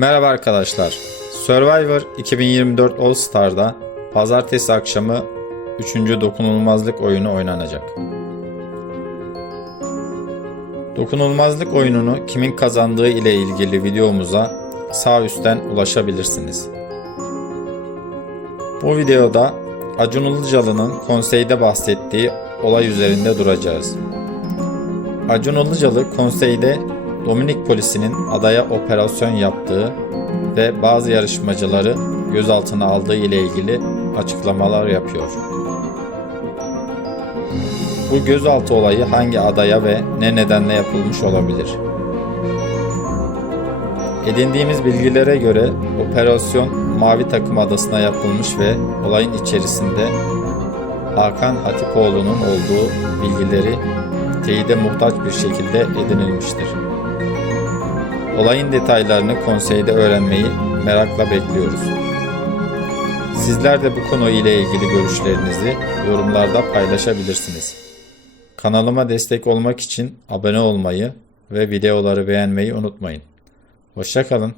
Merhaba arkadaşlar. Survivor 2024 All Star'da pazartesi akşamı 3. dokunulmazlık oyunu oynanacak. Dokunulmazlık oyununu kimin kazandığı ile ilgili videomuza sağ üstten ulaşabilirsiniz. Bu videoda Acun Ilıcalı'nın konseyde bahsettiği olay üzerinde duracağız. Acun Ilıcalı konseyde Dominik polisinin adaya operasyon yaptığı ve bazı yarışmacıları gözaltına aldığı ile ilgili açıklamalar yapıyor. Bu gözaltı olayı hangi adaya ve ne nedenle yapılmış olabilir? Edindiğimiz bilgilere göre operasyon Mavi Takım Adası'na yapılmış ve olayın içerisinde Hakan Hatipoğlu'nun olduğu bilgileri teyide muhtaç bir şekilde edinilmiştir. Olayın detaylarını konseyde öğrenmeyi merakla bekliyoruz. Sizler de bu konu ile ilgili görüşlerinizi yorumlarda paylaşabilirsiniz. Kanalıma destek olmak için abone olmayı ve videoları beğenmeyi unutmayın. Hoşçakalın.